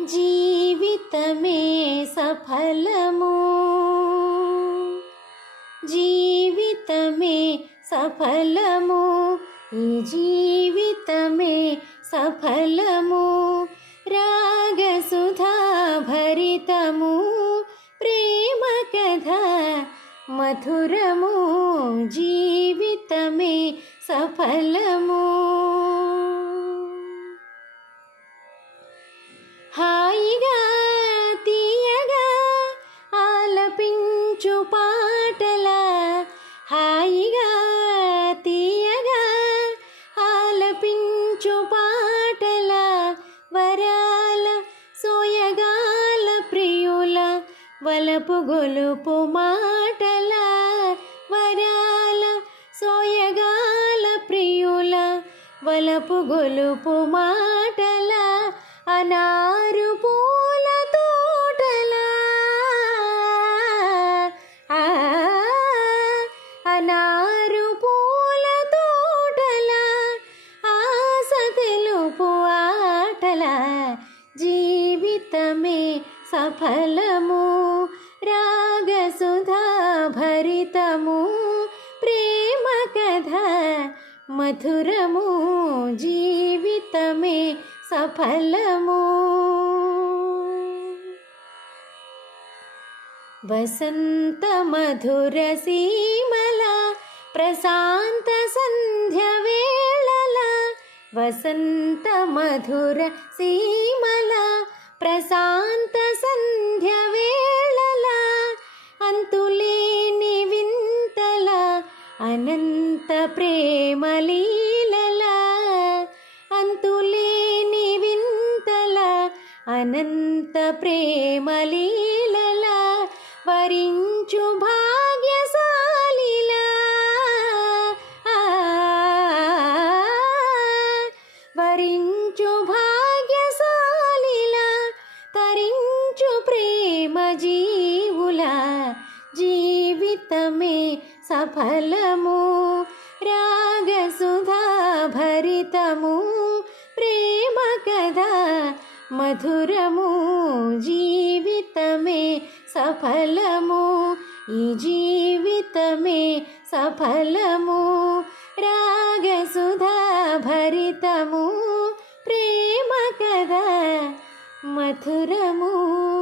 జీవితమే సఫలము. జీవితమే సఫలము. ఈ జీవితమే సఫలము. రాగసుధా భరితము. ప్రేమ కథ మధురము. జీవితమే సఫలము. వలపు గొలుపు మాటల వరాల సోయగాల ప్రియుల వలపు గొలుపు మాటల అనారు పూల తోటల. అనారు పూల తోటల ఆశ తెలుపు ఆటల జీవితమే సఫలము రాగసుధా భరితము ప్రేమ కథ మధురము జీవితమే సఫలము. వసంత మధుర సీమల ప్రశాంత సంధ్య వేళల వసంత మధుర సీమల అనంత ప్రేమలీలల అంతులేని వింతల అనంత ప్రేమలీలల వరించు భాగ్యశాలిలా. వరించు భాగ్యశాలిలా తరించు ప్రేమ జీవుల జీవితమే సఫలము. భరితము ప్రేమ కదా. మధురము జీవితమే సఫలము. ఈ జీవితమే సఫలము. రాగసుధా భరితము ప్రేమ కదా. మధురము